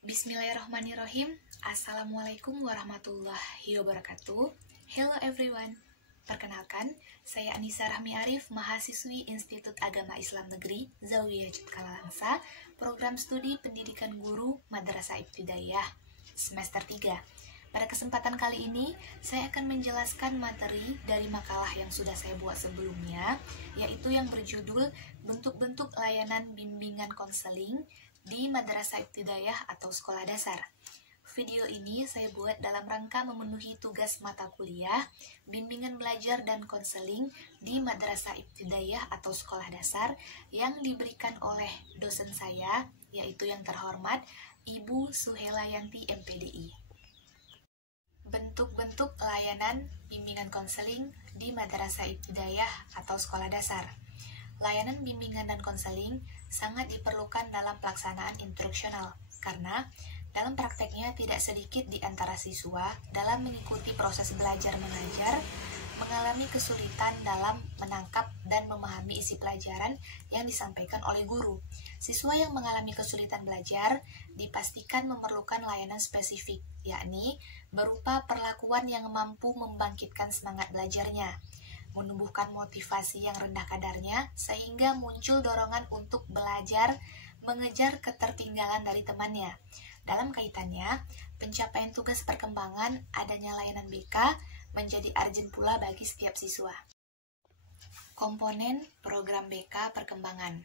Bismillahirrahmanirrahim. Assalamualaikum warahmatullahi wabarakatuh. Hello everyone. Perkenalkan, saya Anissa Rahmi Arif, mahasiswi Institut Agama Islam Negeri Zawiyah Cutkalangsa, program studi pendidikan guru Madrasah Ibtidaiyah, semester 3. Pada kesempatan kali ini, saya akan menjelaskan materi dari makalah yang sudah saya buat sebelumnya, yaitu yang berjudul Bentuk-bentuk layanan bimbingan konseling di Madrasah Ibtidaiyah atau sekolah dasar. Video ini saya buat dalam rangka memenuhi tugas mata kuliah bimbingan belajar dan konseling di Madrasah Ibtidaiyah atau sekolah dasar yang diberikan oleh dosen saya, yaitu yang terhormat Ibu Suhelayanti MPDI. Bentuk-bentuk layanan bimbingan konseling di Madrasah Ibtidaiyah atau sekolah dasar. Layanan bimbingan dan konseling sangat diperlukan dalam pelaksanaan instruksional, karena dalam prakteknya tidak sedikit di antara siswa dalam mengikuti proses belajar mengajar mengalami kesulitan dalam menangkap dan memahami isi pelajaran yang disampaikan oleh guru. Siswa yang mengalami kesulitan belajar dipastikan memerlukan layanan spesifik, yakni berupa perlakuan yang mampu membangkitkan semangat belajarnya, menumbuhkan motivasi yang rendah kadarnya sehingga muncul dorongan untuk belajar mengejar ketertinggalan dari temannya. Dalam kaitannya, pencapaian tugas perkembangan adanya layanan BK menjadi urgent pula bagi setiap siswa. Komponen program BK perkembangan.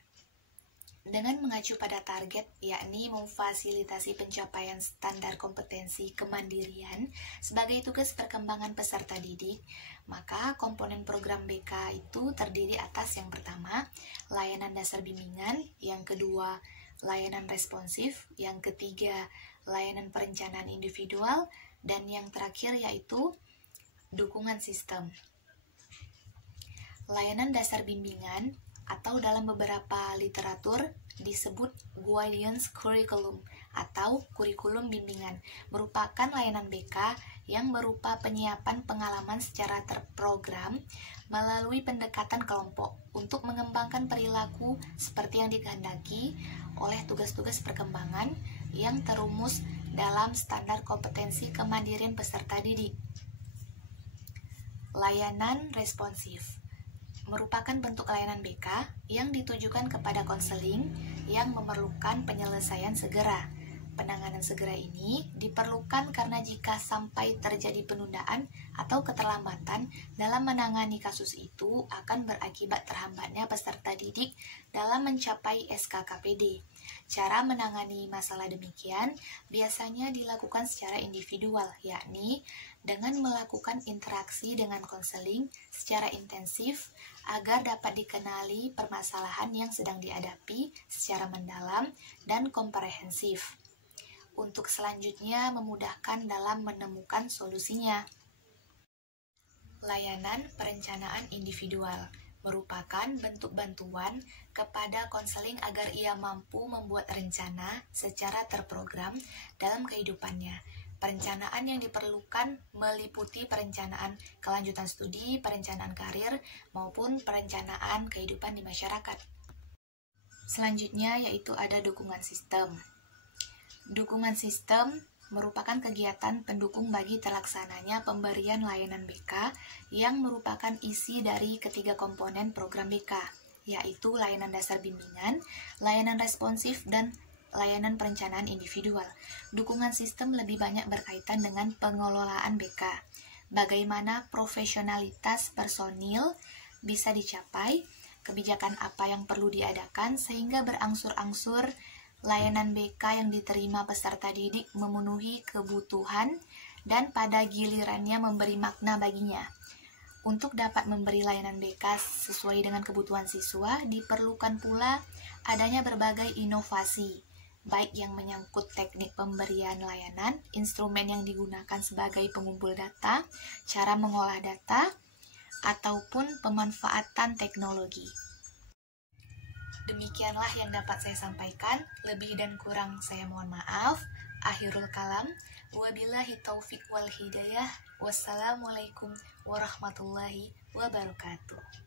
Dengan mengacu pada target, yakni memfasilitasi pencapaian standar kompetensi kemandirian sebagai tugas perkembangan peserta didik, maka komponen program BK itu terdiri atas yang pertama, layanan dasar bimbingan, yang kedua, layanan responsif, yang ketiga, layanan perencanaan individual, dan yang terakhir yaitu dukungan sistem. Layanan dasar bimbingan atau dalam beberapa literatur disebut guidance curriculum atau kurikulum bimbingan, merupakan layanan BK yang berupa penyiapan pengalaman secara terprogram melalui pendekatan kelompok untuk mengembangkan perilaku seperti yang dikehendaki oleh tugas-tugas perkembangan yang terumus dalam standar kompetensi kemandirian peserta didik. Layanan responsif merupakan bentuk layanan BK yang ditujukan kepada konseling yang memerlukan penyelesaian segera. Penanganan segera ini diperlukan karena jika sampai terjadi penundaan atau keterlambatan dalam menangani kasus itu akan berakibat terhambatnya peserta didik dalam mencapai SKKPD. Cara menangani masalah demikian biasanya dilakukan secara individual, yakni dengan melakukan interaksi dengan konseling secara intensif agar dapat dikenali permasalahan yang sedang dihadapi secara mendalam dan komprehensif. Untuk selanjutnya memudahkan dalam menemukan solusinya. Layanan perencanaan individual merupakan bentuk bantuan kepada konseling agar ia mampu membuat rencana secara terprogram dalam kehidupannya. Perencanaan yang diperlukan meliputi perencanaan kelanjutan studi, perencanaan karir, maupun perencanaan kehidupan di masyarakat. Selanjutnya yaitu ada dukungan sistem. Dukungan sistem merupakan kegiatan pendukung bagi terlaksananya pemberian layanan BK yang merupakan isi dari ketiga komponen program BK, yaitu layanan dasar bimbingan, layanan responsif, dan layanan perencanaan individual. Dukungan sistem lebih banyak berkaitan dengan pengelolaan BK. Bagaimana profesionalitas personil bisa dicapai, kebijakan apa yang perlu diadakan sehingga berangsur-angsur layanan BK yang diterima peserta didik memenuhi kebutuhan dan pada gilirannya memberi makna baginya. Untuk dapat memberi layanan BK sesuai dengan kebutuhan siswa, diperlukan pula adanya berbagai inovasi, baik yang menyangkut teknik pemberian layanan, instrumen yang digunakan sebagai pengumpul data, cara mengolah data, ataupun pemanfaatan teknologi. Demikianlah yang dapat saya sampaikan, lebih dan kurang saya mohon maaf. Akhirul kalam, wabillahi taufiq wal hidayah, wassalamualaikum warahmatullahi wabarakatuh.